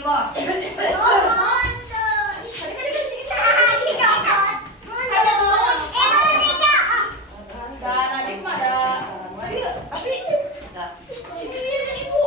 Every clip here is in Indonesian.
di bawah. Dan adik mah ada. Tapi sini lihat ibu.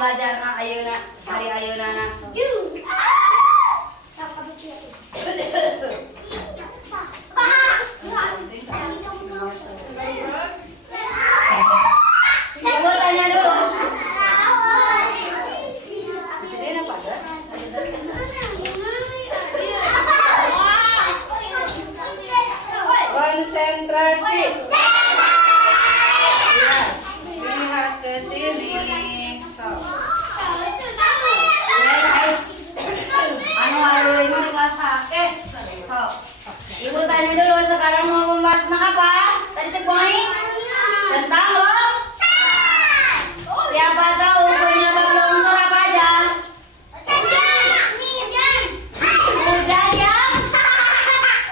Belajarna ayeuna hari ayeunana. Coba tanya dulu. Konsentrasi. Lihat ke sini. Ibu tanya dulu sekarang mau membahas tentang apa? Tadi terbuai tentang longsor. Siapa tahu penyebab longsor apa aja?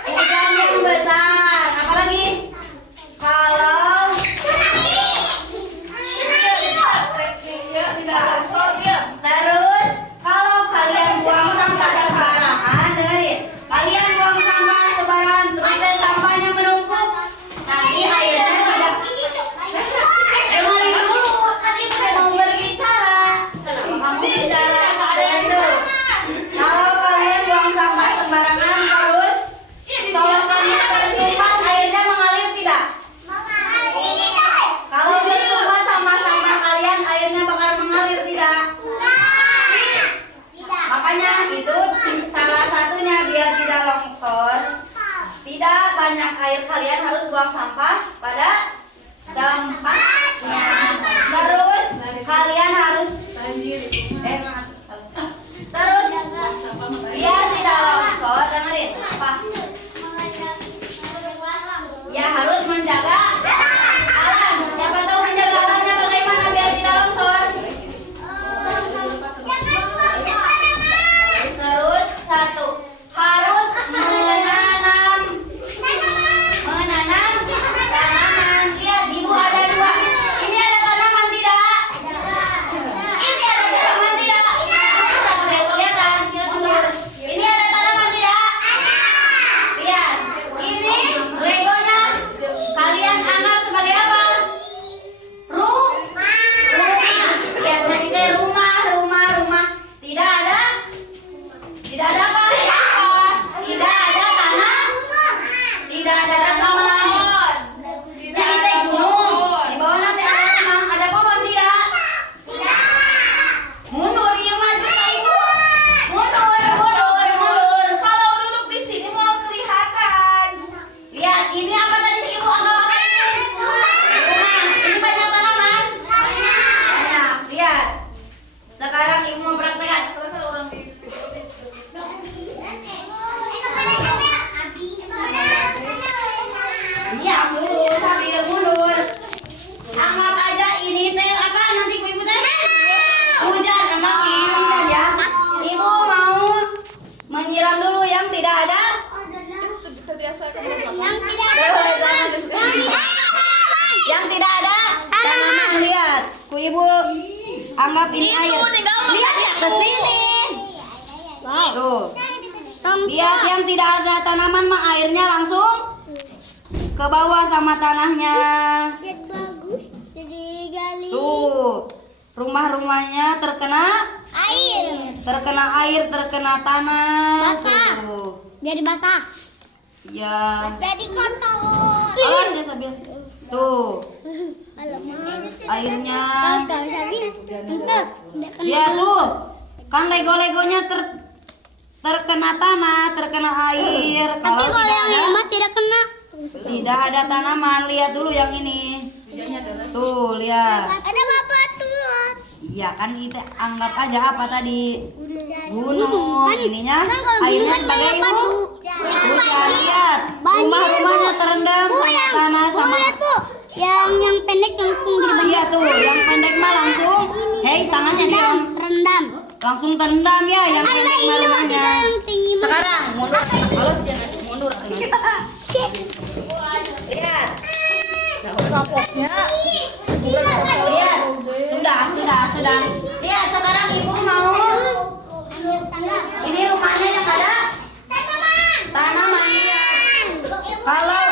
Hujan yang besar. Apa lagi? Kalau terus kalau kalian buang sampah sembarangan, dengerin. Kalian buang sampah sembarangan terus sampahnya menumpuk, nanti airnya tidak. Dengerin dulu, tadi mau berbicara. Mau bicara kalian dulu. Kalau kalian buang sampah sembarangan terus solokannya tersumbat, airnya mengalir tidak? Kalau bersumbat sama sampah kalian, airnya bakal mengalir tidak? Makanya itu salah satunya biar tidak longsor, tidak banyak air, kalian harus buang sampah pada tempatnya. Terus kalian harus terus biar tidak longsor, dengerin apa? Ya harus menjaga alam. Siapa tahu menjaga alamnya bagaimana biar tidak longsor? Terus satu, harus menanam tanaman. Lihat ibu ada dua. Ini ada tanaman tidak? Ini ada tanaman tidak? Sampai kelihatan, mundur. Ini ada tanaman tidak? Lihat, ini legonya kalian anggap sebagai apa? Rumah. Lihat ini rumah. Tidak ada. Tidak ada apa? Tidak ada tanah. Tidak ada tanaman. Ini teh gunung. Di bawah nanti ada tanah. Ada pohon tidak? Mundur, ya maju ke ibu. Mundur. Kalau duduk di sini mau kelihatan. Lihat, ini apa tadi ibu anggap apa ini? Rumah. Ini banyak tanaman. Banyak. Lihat. Sekarang ibu mau praktekkan. Diam dulu sambil mundur. Anggap aja ini teh apa nanti ibu teh? Hujan, anggap ini hujan ya. Ibu mau menyiram dulu yang tidak ada. Yang tidak ada tanaman. Lihat, ku ibu anggap ini air. Lihat ya ke sini. Tuh. Lihat yang tidak ada tanaman mah airnya langsung ke bawah sama tanahnya. Jadi bagus, jadi gali. Tuh, rumah-rumahnya terkena air, terkena tanah. Basah. Tuh. Jadi basah. Ya. Jadi kotor. Alas ya Sabil. Tuh. Airnya. Lihat tuh. Kan lego-legonya terkena tanah, terkena air. Tapi kalau yang lima tidak kena. Tidak ada tanaman. Lihat dulu yang ini. Tuh, lihat. Ada batuan. Ya kan kita anggap aja apa tadi? Gunung. Gunung. Kan- Ininya kan kalau airnya gunung kan sebagai banyak batu. hujan. Lihat. Banjir, Rumah-rumahnya Bu. terendam Bu, sama tanah sama. lihat Bu, yang pendek langsung jadi banjir. Iya tuh, yang pendek mah langsung. Hei, tangannya dia. Terendam. Langsung terendam ya yang pendek mah rumahnya. Yang tinggi mah. Sekarang mundur, halus ya, mundur. Lihat. Kapoknya Lihat. Sudah. Lihat sekarang ibu mau. Ini rumahnya yang ada tanaman. Lihat. Kalau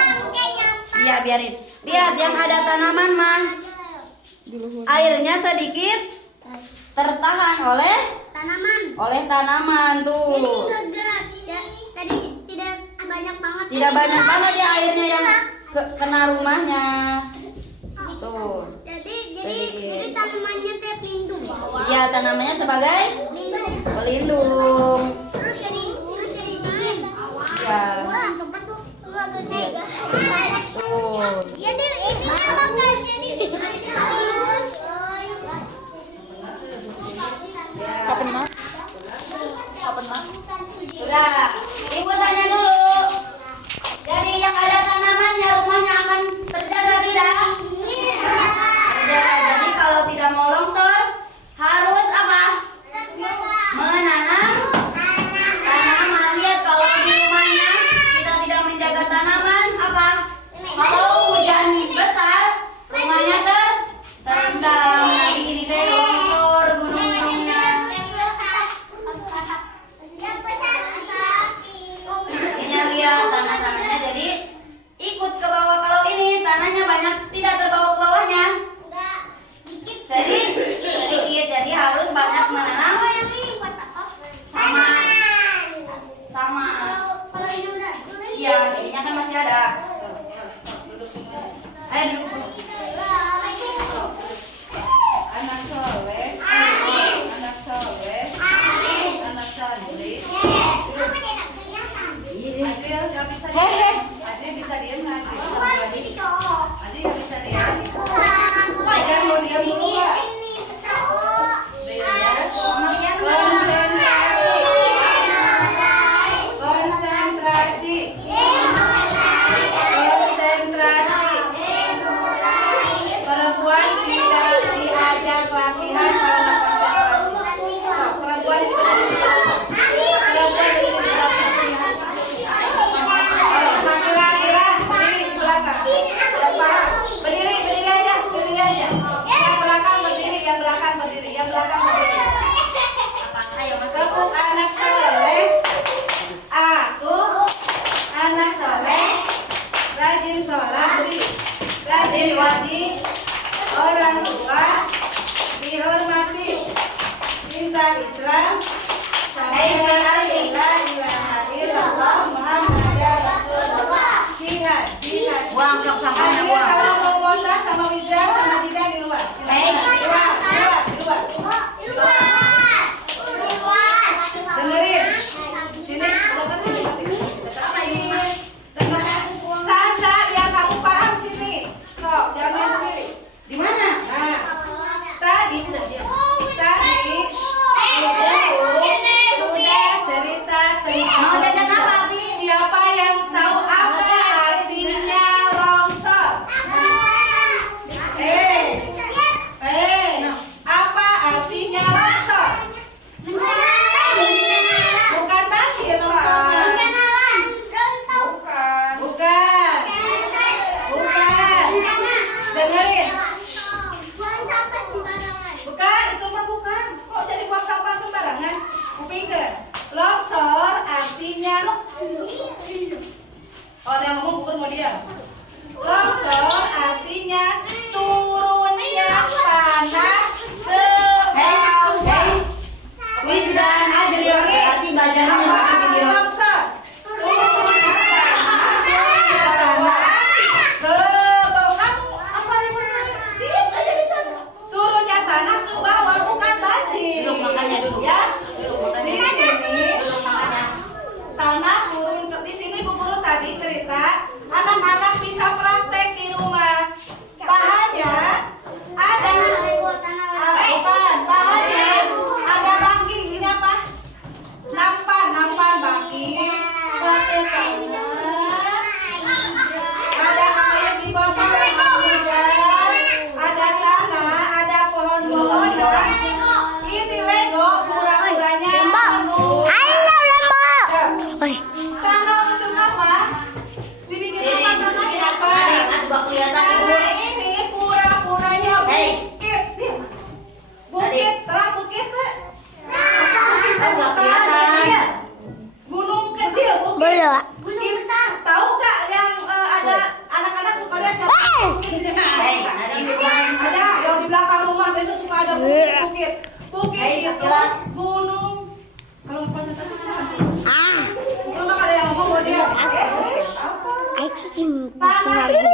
iya biarin. Lihat yang ada tanaman mah airnya sedikit tertahan oleh tanaman tuh. Tadi tidak banyak banget. Tidak banyak banget ya airnya yang kena rumahnya. Tuh. Jadi tanamannya teh pelindung. Iya, tanamannya sebagai Pelindung. pelindung. Terus jadi naik. Ya. Wah, tempat tuh gede. Tuh. Ya dia ini apa guys jadi. kapan mah? Sudah. Ibu tanya dulu. Jadi yang ada tanamannya rumahnya akan terjaga tidak? Terjaga. Jadi kalau tidak mau longsor harus apa? Menanam tanaman. Lihat kalau di rumahnya kita tidak menjaga tanaman apa? Kalau hujan besar rumahnya terendam. Nanti ini teh longsor gunung-gunungnya. Ini lihat tanah-tanahnya jadi ikut ke bawah. Kalau ini tanahnya banyak tidak terbawa ke bawahnya. Jadi sedikit, jadi harus banyak menanam sama. Iya, ininya kan masih ada. Duduk semua. Ayo duduk. Anak soleh, anak soleh, anak saleh. Adil nggak bisa diam. Adil bisa diam nggak Adil? Adil nggak bisa diam. Adil mau diam dulu nggak? Konsentrasi. Perempuan tidak diajak latihan kalau nggak konsentrasi. So, perempuan ini sambil latihan berdiri di belakang. Depan. Berdiri aja. Yang belakang berdiri. Tepuk anak soleh. Aku anak soleh, rajin sholat, rajin wadi, orang tua dihormati, cinta Islam, sampai la ilaha illallah Muhammadur Rasulullah. Jihad. Buang sok sampahnya, Ayo buang. kalau mau montas sama Widra sama Dida di luar. Silakan. Di luar. Dengerin. Sini, Sasa, biar kamu paham sini. So, jangan sendiri. Di mana? Nah, tadi udah dia. Tadi sudah cerita Mau jajan tentang apa, Abi? siapa yang tahu apa artinya longsor? Apa artinya longsor? Bukan banjir longsornya. Bukan. Dengerin. Bukan, itu mah bukan. Kok jadi buang sampah sembarangan? Kuping deh. Longsor artinya orang yang ngomong bukan mau diam. Longsor artinya turunnya tanah ke bawah. Wisdan aja ya, berarti belajarnya Apa masih arti video. longsor? Turunnya tanah ke bawah. Kamu apa ributnya? Diam aja di sana. Turunnya tanah ke bawah bukan banjir. Duduk makanya duduk. Ya. Duduk makanya. Di sini Duduk makanya. tanah turun ke di sini Bu Guru tadi cerita anak-anak bisa praktek di rumah. Bahannya Tanah ini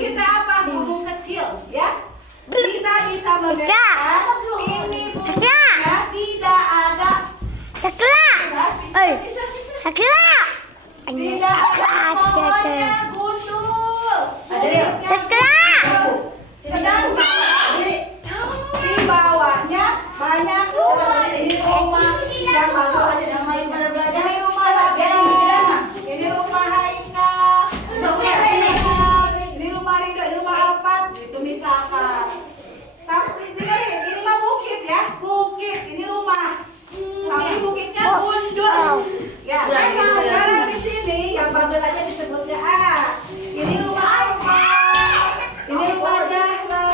kita apa? Gunung kecil, ya. Kita bisa membedakan ini bukitnya tidak ada. Bisa. Tidak ada pohonnya gundul. Sedangkan di bawahnya banyak rumah. Ini rumah yang bagus aja disamain pada belajar. Ini rumah lagi. Ini rumah Haikal. Ini rumah Ridho. Ini rumah Alfat. Itu misalkan. Tapi ini mah bukit ya. Bukit. Ini rumah. Tapi bukitnya gundul. Ya. Sekarang di sini yang bagus aja disebutnya ini rumah Alfat. Ini rumah Zahra.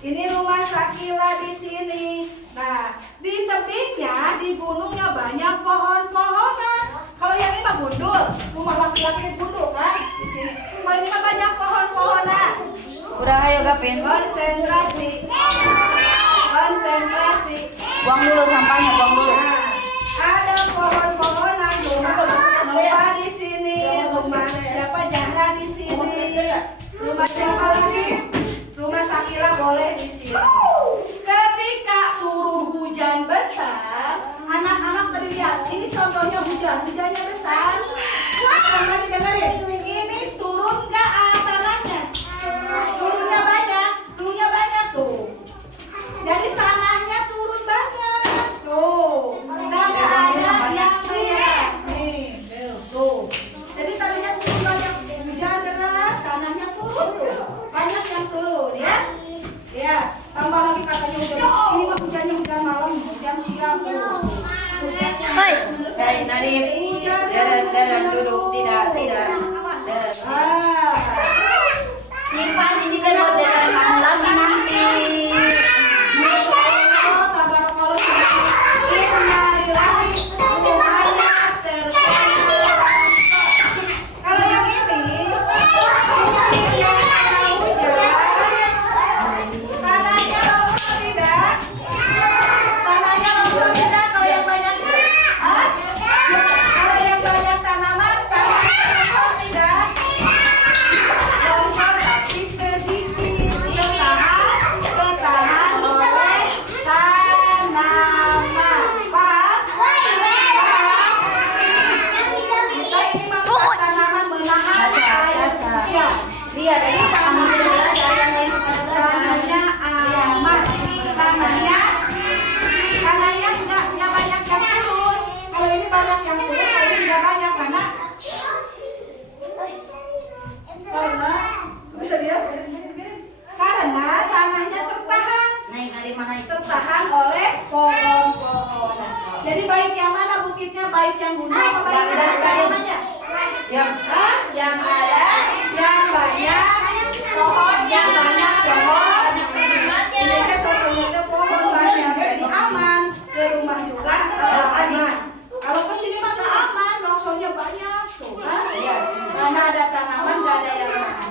Ini rumah Sakila di sini. Nah, di tebingnya, di gunungnya banyak pohon-pohonan. Kalau yang ini mah gundul, rumah laki-laki gundul kan di sini. Kalau ini mah banyak pohon-pohonan. Udah ayo Gapin. Konsentrasi. Buang dulu sampahnya, buang dulu. Nah, ada pohon-pohonan, rumah di sini, rumah siapa Zahra di sini. Rumah siapa lagi? Rumah Sakila boleh di sini. Ketika turun hujan besar, anak-anak terlihat. Ini contohnya hujannya besar. Dengerin. Ini turun ke tanahnya. Turunnya banyak tuh. Jadi tanahnya turun banyak tuh. Nggak ada yang banyak. Nih, tuh. Jadi tanahnya turun banyak. Hujan deras, tanahnya turun tuh. Banyak yang turun ya. Ya, tambah lagi katanya hujan. Ini mah hujannya hujan malam, hujan siang tuh. Hujannya. Hei Nadif, deret duduk, tidak. Deret. Simpan ini kan buat deret kamu lagi nanti. Masya Allah, tabarakallah. Innalillahi rumahnya terkenal. Kalau yang ini yang kena hujan, tanahnya longsor tidak? Tanahnya longsor tidak kalau yang banyak? Hah? Kalau yang banyak tanaman, tanahnya longsor tidak? Longsor tapi sedikit, ketahan oleh tanaman. Paham? Kita ini membuat tanaman menahan air. Ya. Lihat ini kamu tidak belajar yang lain. Tanahnya aman. Tanahnya nggak banyak yang turun. Kalau ini banyak yang turun, kalau ini nggak banyak karena bisa lihat. Karena tanahnya tertahan. Naik Nadif mana itu? Tertahan oleh pohon-pohonan. Jadi baik yang mana bukitnya, baik yang gunung apa baik yang ada namanya? Yang yang banyak pohon, yang banyak pohon. Ini kan contohnya ke pohon banyak, jadi aman. Ke rumah juga aman. Kalau ke sini mah nggak aman, longsornya banyak tuh kan? Karena ada tanaman, nggak ada yang nahan.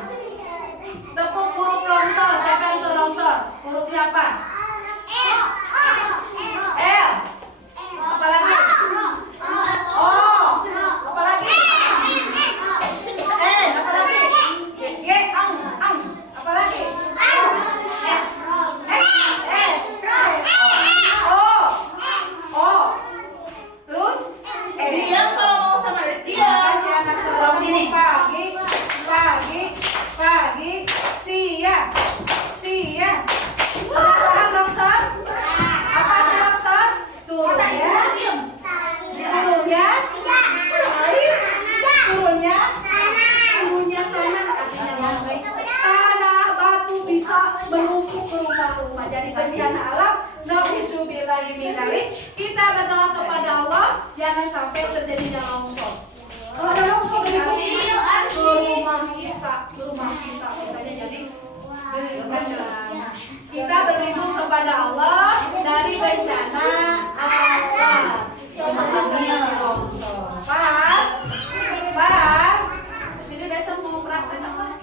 Tepuk huruf longsor, siapa yang tuh longsor? Hurufnya apa? L. Apa lagi? O. Apa lagi? N. Apa lagi? G. Ang. Apa lagi? S. O. Terus? Diam kalau mau sama dia. Kasih anak sekolah ini. Pagi. Siang. Sudah paham longsor? Apa itu longsor? Turunnya. Turunnya tanah. Artinya tanah batu bisa menumpuk ke rumah-rumah. Jadi bencana alam. Na'udzubillahi min dzalik. Kita berdoa kepada Allah jangan sampai terjadinya longsor. Kalau ada longsor dari ke rumah kita kitanya jadi bencana. Kita berlindung kepada Allah dari bencana alam. Contohnya longsor. Paham? Kesini besok mau praktek apa?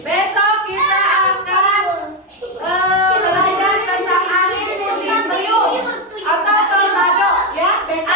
Besok kita akan belajar tentang angin puting beliung atau tornado ya. Besok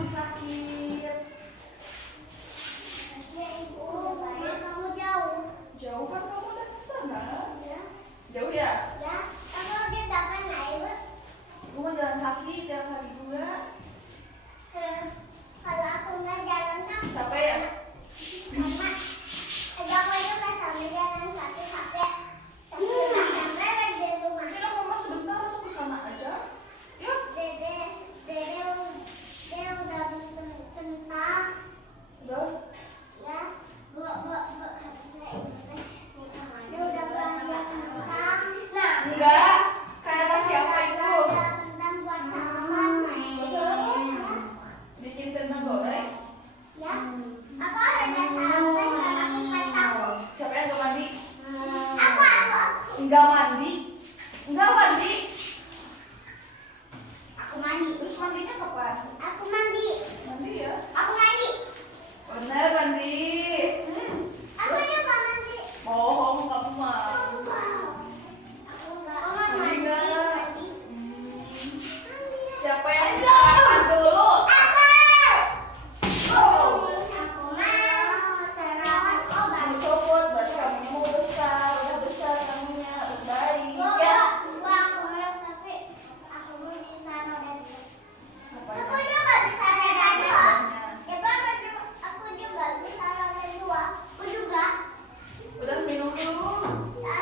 masih sakit. Kamu jauh. Jauh kan kamu udah kesana. Ya. Jauh ya? Ya. Kamu dia dapat naik. Lu mau jalan kaki tiap hari juga. Kalau aku nggak jalan kan Capek ya? sama. Ada aku juga sambil jalan kaki capek. Tapi nggak sampai di rumah. Ini lah mama sebentar lu kesana aja. Yuk. Dede udah tentang Udah. ya dia udah belanja tentang nah Enggak. Kata siapa itu? tentang buat sarapan Bikin kentang goreng. ya apa ada sarapan yang aku nggak tahu Siapa yang gak mandi? aku Enggak mandi. Enggak mandi. aku mandi Terus mandinya kapan? aku mandi Mandi ya. aku mandi Bener mandi. aku juga mandi Bohong kamu mah. aku nggak mandi Siapa yang sarapan dulu? aku mau sarapan obat Kamu copot, berarti kamunya mau besar. Udah besar kamunya, harus baik ya. Gua aku mau tapi aku mau di sana dan Apa aku ya? juga bisa dan dua. Ya aku juga bisa dan dua. Aku juga. Udah minum dulu. Ya,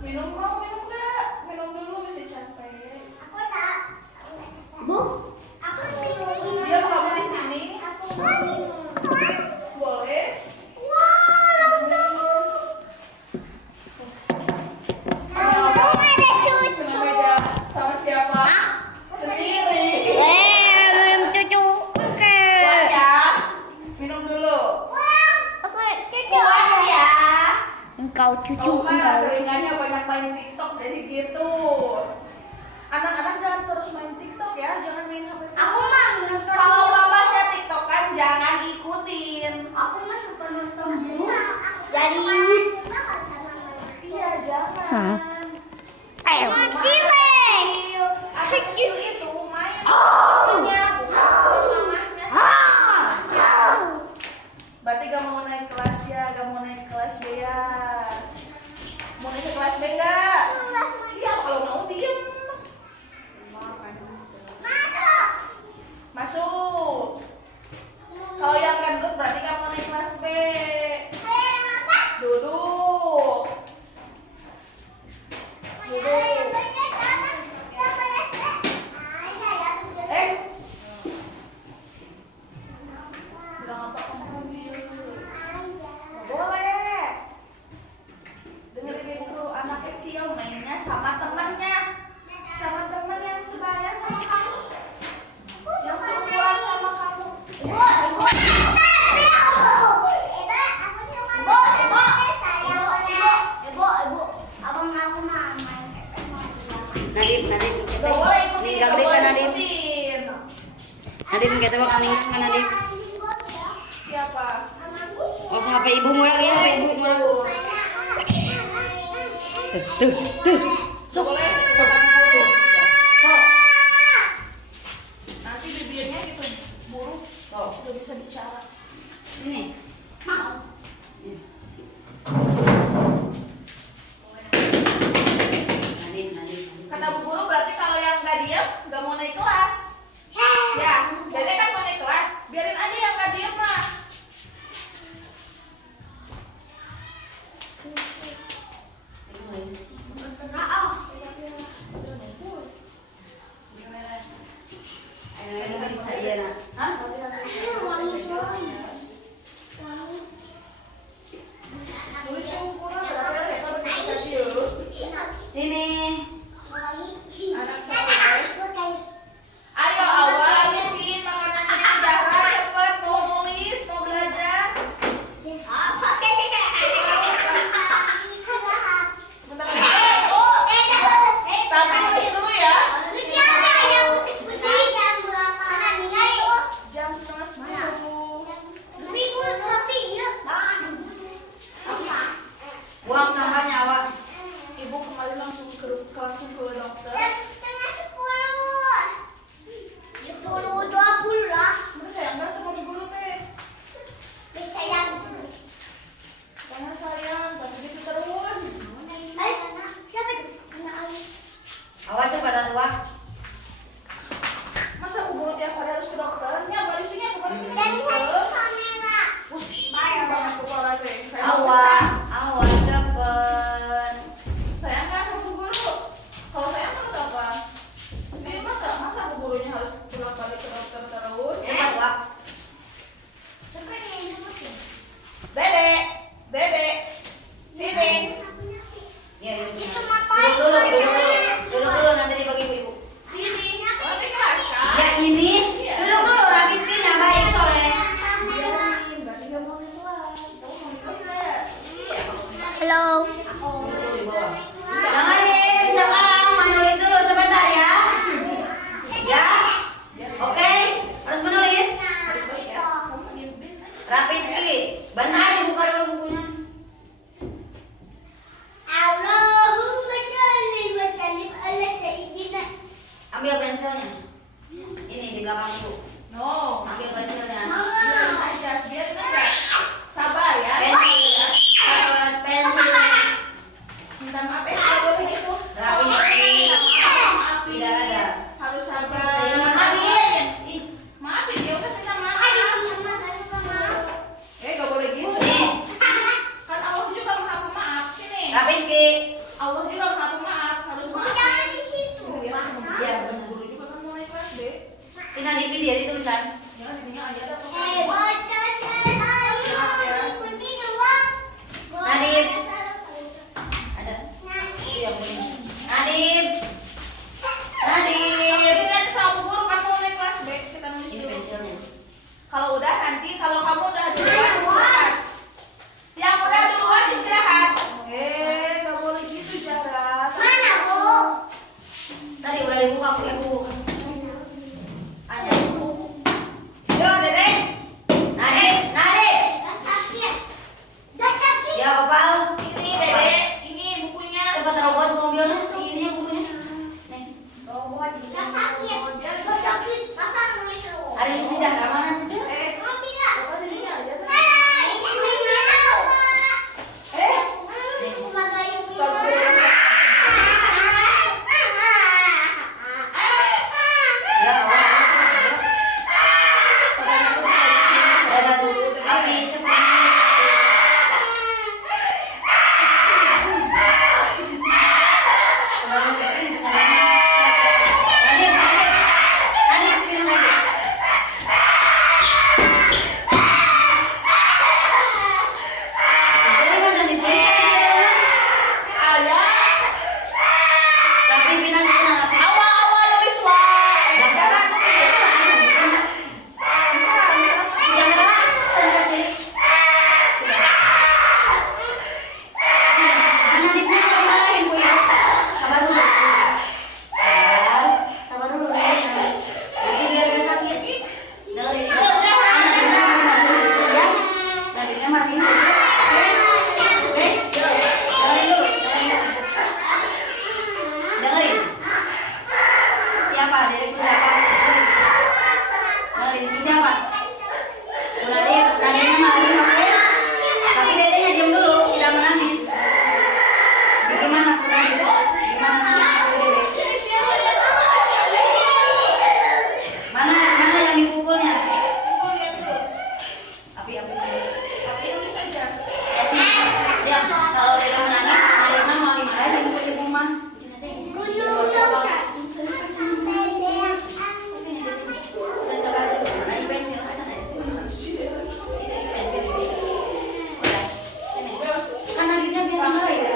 Minum mau minum enggak? Minum dulu masih capek. aku tak. Bu. Aku minum. Biar kamu di sini. Aku mau minum. Boleh? Kamu ada cucu. Beda sama siapa? Sendiri. Minum cucu. Oke. Kuat ya? Minum dulu. Aku cucu. Kuat ya? Engkau Kamu mah telinganya banyak main TikTok jadi gitu. Anak-anak jangan terus main TikTok ya, jangan main HP. Aku mah nonton. Kalau mamanya TikTok kan jangan ikutin. Aku mah suka nonton bu. Jadi. Iya jangan. Mati Lex. Anak kecil itu main TikToknya, bukan mamahnya. Berarti gak mau naik kelas ya, gak mau naik kelas B ya. Mau naik ke kelas B enggak? Iya kalau mau diem. Masuk. Kalau yang gendut berarti kamu naik kelas B. Duduk. Duduk. Bilang apa kamu mobil? Nggak boleh. Dengerin dulu, anak kecil mainnya sama temannya. Sama teman yang sebaya sama kamu. Yang seumuran sama kamu. Nadib Nggak boleh ikutin, ninggal nggak deh boleh kan Nadib. ikutin. Nadib kita bakal ninggal kan Nadib. Siapa? Oh HP ibu murah ya, HP ibu murah. Tuh. Sok. Nanti bibirnya gitu buruk. Tuh, udah bisa bicara. Ini. Nadib. Kata bu guru berarti kalau yang nggak diem nggak mau naik kelas. Ya, Dede kan mau naik kelas. Biarin aja yang nggak diem mah. Ayo bisa iya nak. Hah? pensilnya. Kalau udah nanti, kalau kamu udah duluan istirahat. Yang udah duluan istirahat. Gak boleh gitu Zahra. Mana, Bu? Tadi udah dibuka aku ibu. Ada. Yo, Dedek. Nadif, Nadif. Gak sakit. Gak sakit. Ya Opal. Ini Dedek, ini bukunya. Coba taruh buat mobilnya. Ininya bukunya. Nih. Gak sakit. Gak sakit. Masa nulis lu? Ada di Zahra mana sih? Ngambil lah. Apa sih ini aja? Ini minyak. Rumah gayung Astagfirullah. Ya Allah. Ada tuh. Api cepat. Nadif, Nadif, minum lagi. Jadi macam ditulis Ayah. rapi pinang rapi. Awal-awal nulis wah. Zahra tuh biasa. Zahra, cantik sini. Nadifnya kok dimarahin bu ya? Sabar dulu. Sabar dulu. Nanti biar gak sakit. Dengerin ini. Nadifnya ya. Nadifnya matiin. Oke. Oke. Dengerin dulu. Dengerin. Siapa? Dedekku siapa? Dengerin. Itu siapa? Bu Nadif, Nadifnya matiin, oke? Tapi dedeknya diam dulu, tidak menangis. Jadi gimana Bu Nadif? Gimana nangisnya Bu Dedek? Mana yang dipukulnya? Api. Ya sih. Diam. Kalau tidak menangis, Nadifnya mau dimarahin ibu ibu mah. Udah sabar dulu. Nah, ini pensil mana ya? Pensil di sini. Udah. Sini. Kan Nadifnya biar marah ya.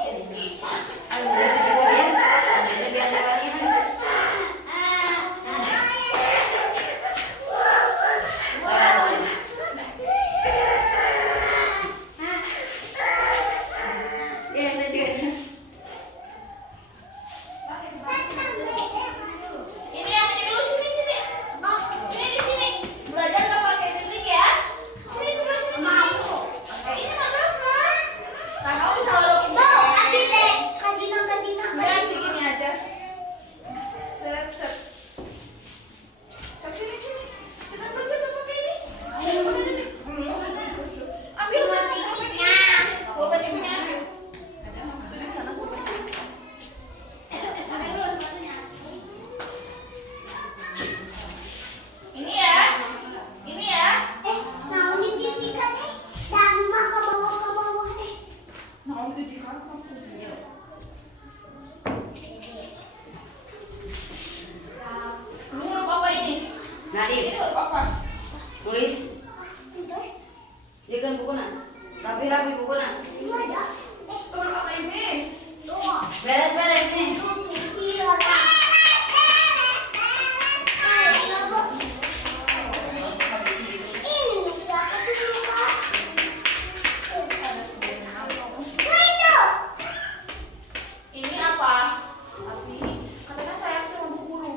Sini. Ayo, boleh ya. Nadifnya biar marahin. Iya, saya juga. Ini yang ini dulu sini. Sini di sini. Belajar nggak pakai titik ya? Sini sebelah sini. Ini mah gampang. Nah, kamu bisa warokin Bu, ambil deh. Kadina. Udah begini aja. Set. Sini. Kita pakai ini. Ambil satu. Bapak ibunya ambil. Itu di sana tuh. Ini ya. Mau dititikan nih. Dan mah ke bawah nih. Mau didikan kamu. Menurut Papa ini. Nadif, Ini menurut Papa. nulis. Terus, Dia kan buku nak. Rapi buku nak. ini ada. Menurut Papa ini. Tuh. Beres nih. Iya lah. Ini siapa tuh suka? Itu. Ini apa? Api. Katanya sayang sama Bu Guru.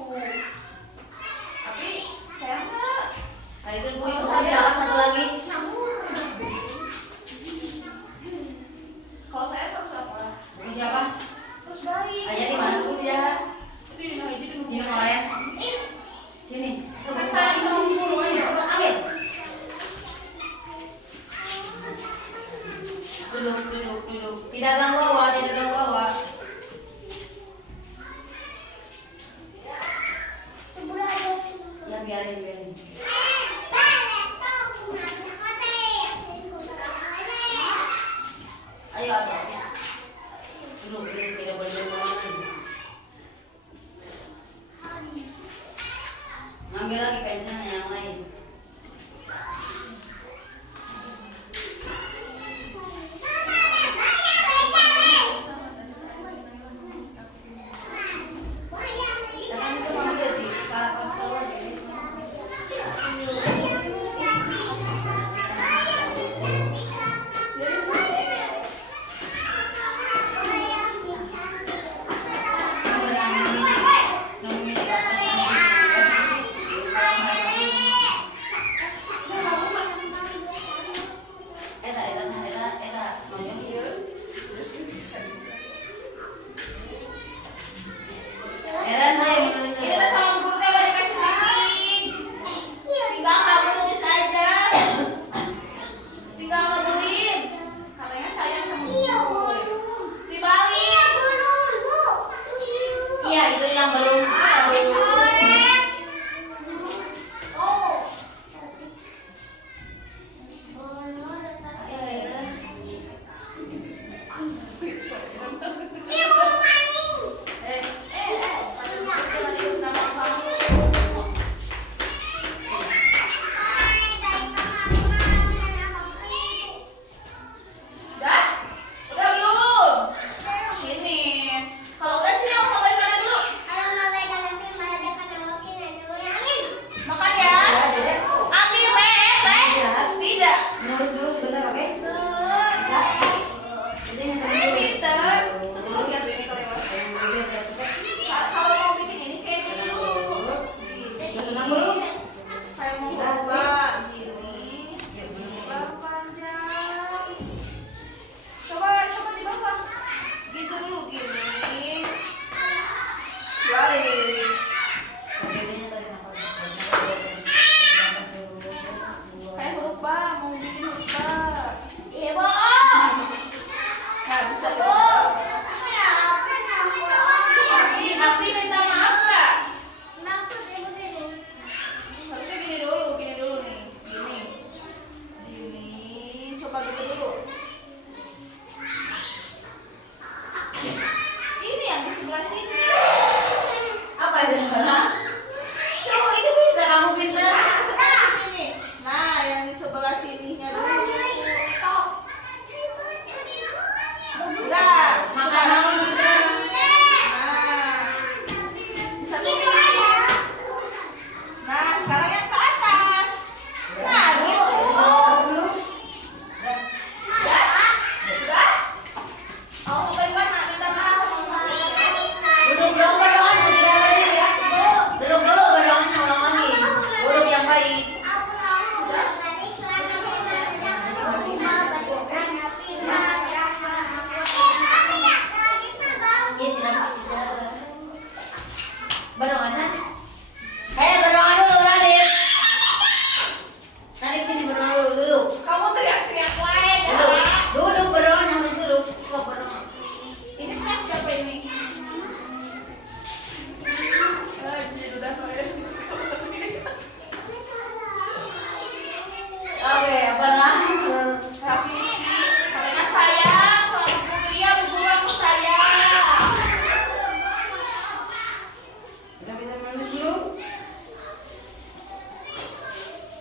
Api, sayang nggak? Nah itu bu ibu saya satu lagi. Kalau sayang harus apa? Buku siapa? Terus baik. Ayah di mana buku ya? Itu di mana? Di rumah ya. Sini. Tuh, Kan buku sayang lagi. sama Bu Guru aja. Cepat ambil. Duduk. Tidak ganggu awak. Ya biarin. Ayo ada. Duduk, tidak boleh bermain. Ngambil lagi pensilnya yang lain. Barengan kan? Barengan dulu Nadif. Nadif sini barengan dulu. Kamu teriak-teriak wae Duduk barengan yang harus duduk. Kok barengan? Ini punya siapa ini? Jadi udah wae. Oke, barengan. Hafiz, karena sayang sama buku dia, buku aku sayang. Udah bisa menulis dulu?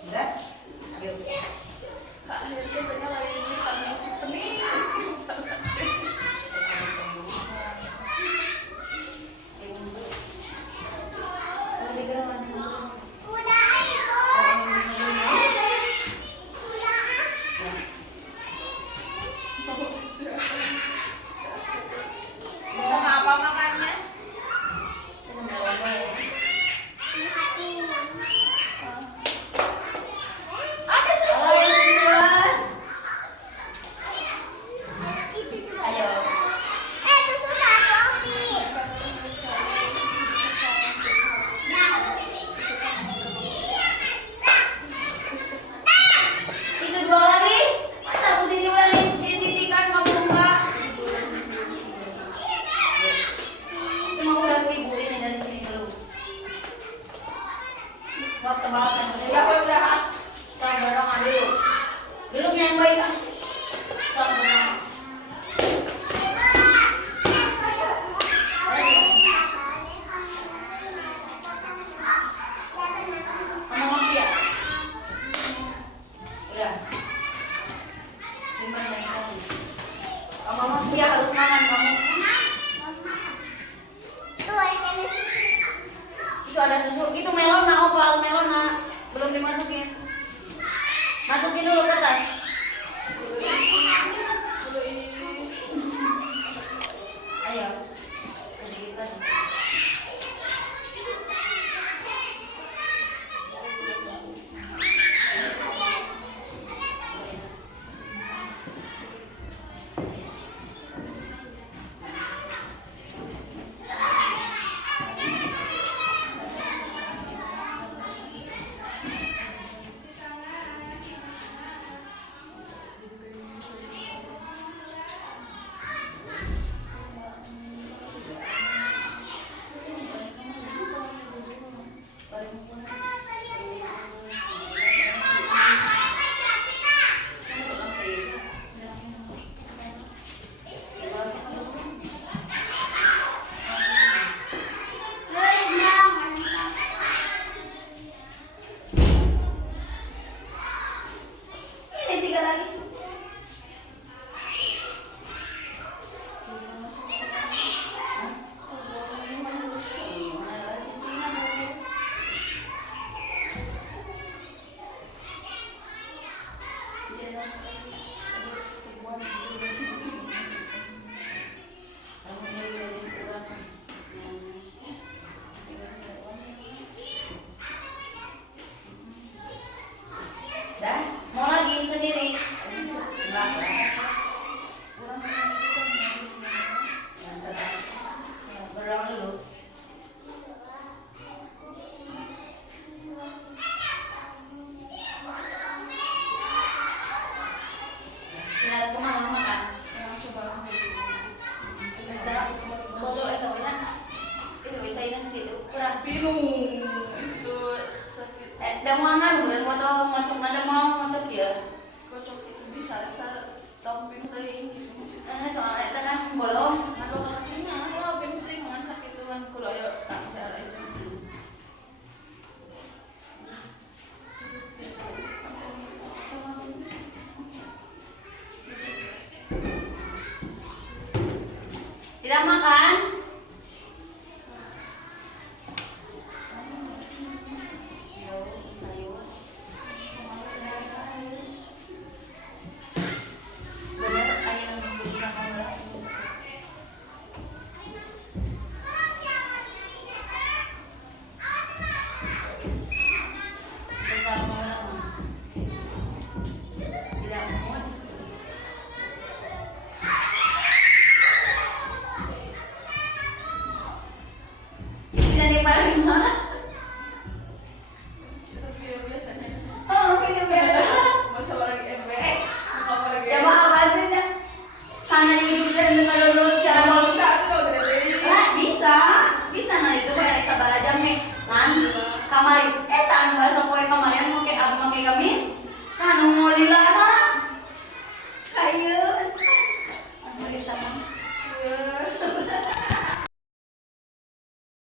Udah? Yuk. Akhirnya banyak lagi ini pening. Udah ayo. Sama apa makannya? Ada susu. Itu juga. Ayo. Itu sudah kopi. Itu dua lagi. Masa aku sini udah dititikan kamu enggak? Itu mau udah aku ibu ini dari sini dulu. Buat tebakan dulu. Ya udah. Kita barengan dulu. Duduk yang baik kan? Sok barengan. Kamu mau ya? Udah. Simpan yang tadi. Kamu mau dia harus makan kamu. Tuh ini. Itu ada susu. Itu melona, opal melona. Belum dimasukin. Masukin dulu ke tas. Ayo. Sedikit lagi. Ini tiga lagi. Dah, mau lagi sendiri. Enggak. Berang dulu. Silat ke mama makan. Bodoh itu ya. Itu bicara sedikit. Kurang. Bingung. Itu sakit. Dah mau aman, bukan foto ngocok nada mau ngocok ya. Kocok itu bisa tahu bingung tadi gitu. Soalnya itu kan bolong. Kalau kacanya, kalau bingung tadi ngan sakit itu kan kalau ada